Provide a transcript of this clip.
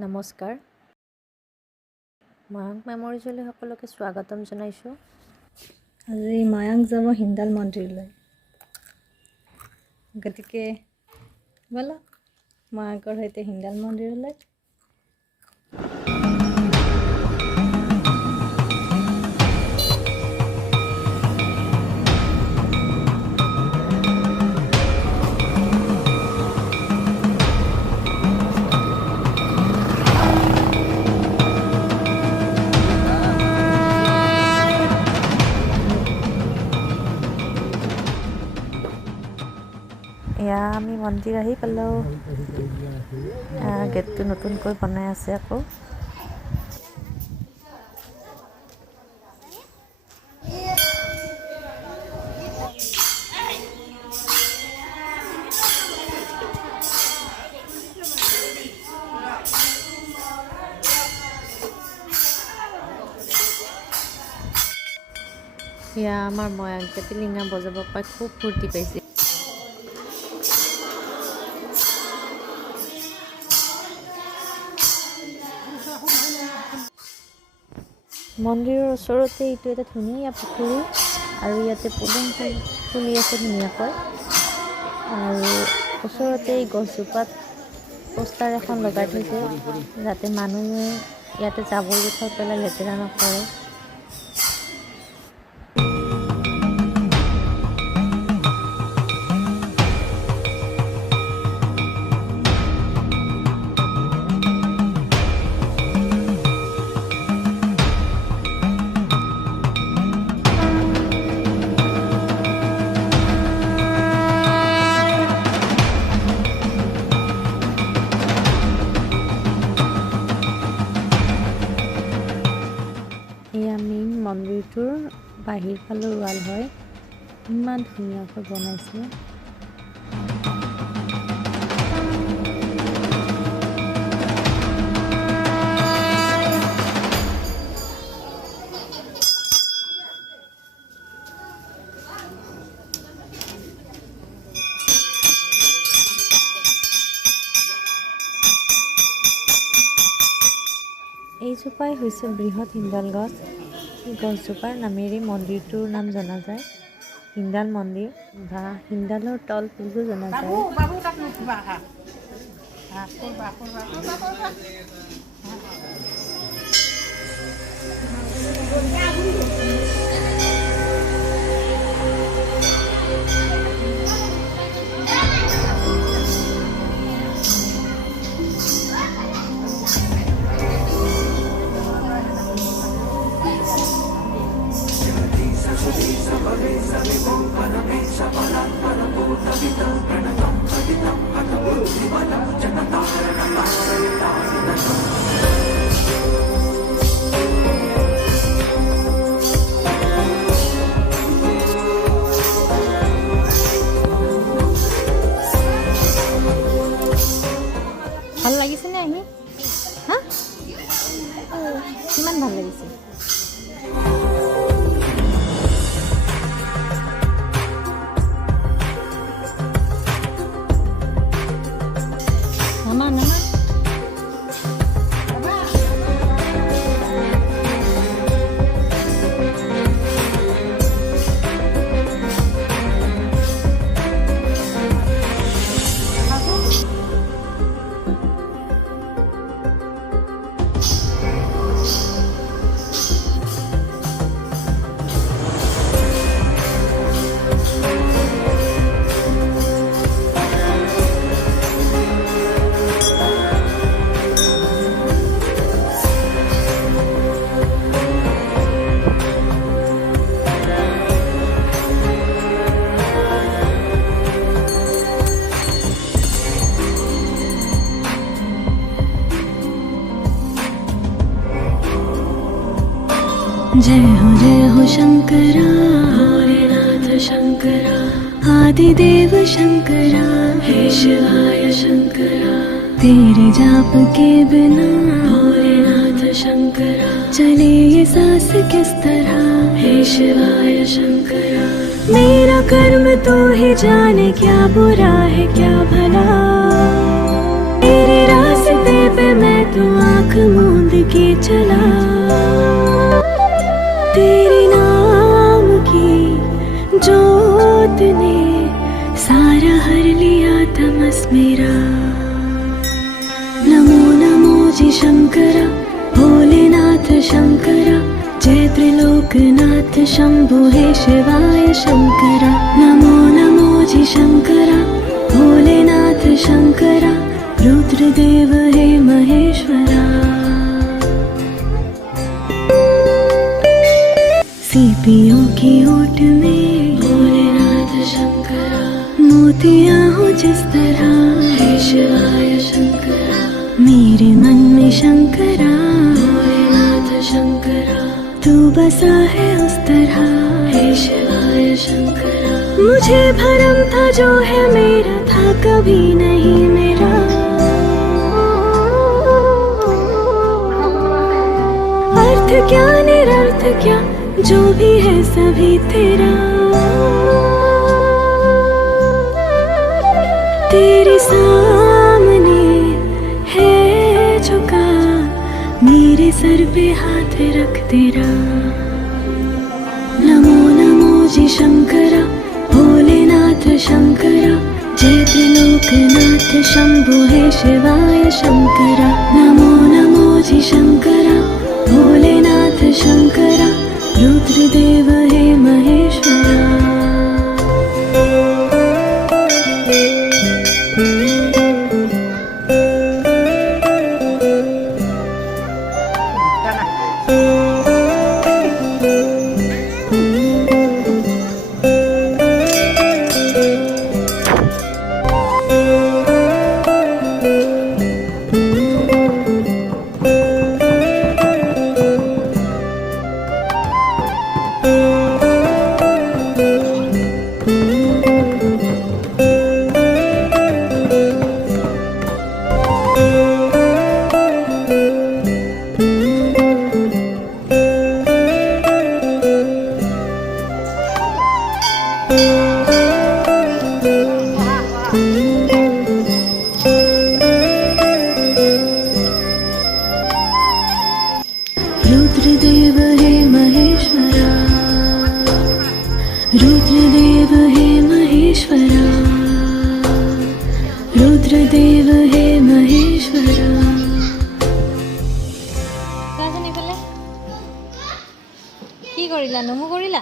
নমস্কাৰ, মায়াংক মেমৰিজলৈ সকলোকে স্বাগতম জনাইছোঁ। আজি মায়াংক যাব হিন্দাল মন্দিৰলৈ, গতিকে ব'লা মায়াংকৰ সৈতে হিন্দাল মন্দিৰলৈ। এয়া আমি মন্দিৰ আহি পালোঁ। গেটটো নতুনকৈ বনাই আছে আকৌ। এয়া আমাৰ ময়াংকে টিলিঙা বজাব পাই খুব ফূৰ্তি পাইছে। মন্দিৰৰ ওচৰতে এইটো এটা ধুনীয়া পুখুৰী আৰু ইয়াতে পদুম ফুল ফুলি আছে ধুনীয়াকৈ, আৰু ওচৰতে এই গছজোপাত পোষ্টাৰ এখন লগাই থৈছে যাতে মানুহে ইয়াতে জাবৰ জোথৰ পেলাই লেতেৰা নকৰে। এয়া মেইন মন্দিৰটোৰ বাহিৰ ফালৰ ৱাল হয়, ইমান ধুনীয়াকৈ বনাইছে। এইজোপাই হৈছে বৃহৎ হিন্দাল গছ। এই গছজোপাৰ নামেৰে মন্দিৰটোৰ নাম জনা যায়, হিন্দাল মন্দিৰ বা হিন্দালৰ তল বুলিও জনা যায়। ভাল লাগিছেনে আহি? হা, কিমান ভাল লাগিছে? নামা নামা जय हो शंकरा, भोलेनाथ शंकरा, आदिदेव शंकरा, हे शिवाय शंकरा। तेरे जाप के बिना भोलेनाथ शंकरा चले ये सांस किस तरह, हे शिवाय शंकरा। मेरा कर्म तो ही जाने, क्या बुरा है क्या भला, तेरे रास्ते पे मैं तो आँख मूंद के चला, तेरे नाम की जोत ने सारा हर लिया तमस मेरा। नमो नमो जी शंकरा, भोलेनाथ शंकरा, जय त्रिलोकनाथ शंभो हे शिवाय शंकरा। नमो नमो जी शंकरा, भोलेनाथ शंकरा, रुद्रदेव हे महेश्वरा। सीपियों की ओट में भोलेनाथ शंकरा, मोतियां हो जिस तरह हे शिवाय शंकरा। मेरे मन में शंकरा, भोलेनाथ शंकरा, तू बसा है उस तरह हे शिवाय शंकरा। मुझे भरम था जो है मेरा था कभी नहीं मेरा, अर्थ क्या निरर्थ क्या जो भी है सभी तेरा। तेरे सामने है झुका, मेरे सर पे हाथ रख तेरा। नमो नमो जी शंकरा, भोलेनाथ शंकरा, जय त्रिलोकनाथ शंभो हे शिवाय शंकरा। नमो नमो जी शंकरा, भोलेनाथ शंकरा, रुद्रदेव हे महेश्वरा। रुद्रदेव हे महेश्वरा, रुद्रदेव हे महेश्वरा, रुद्रदेव हे महेश्वरा। কি কৰিলা নমু কৰিলা?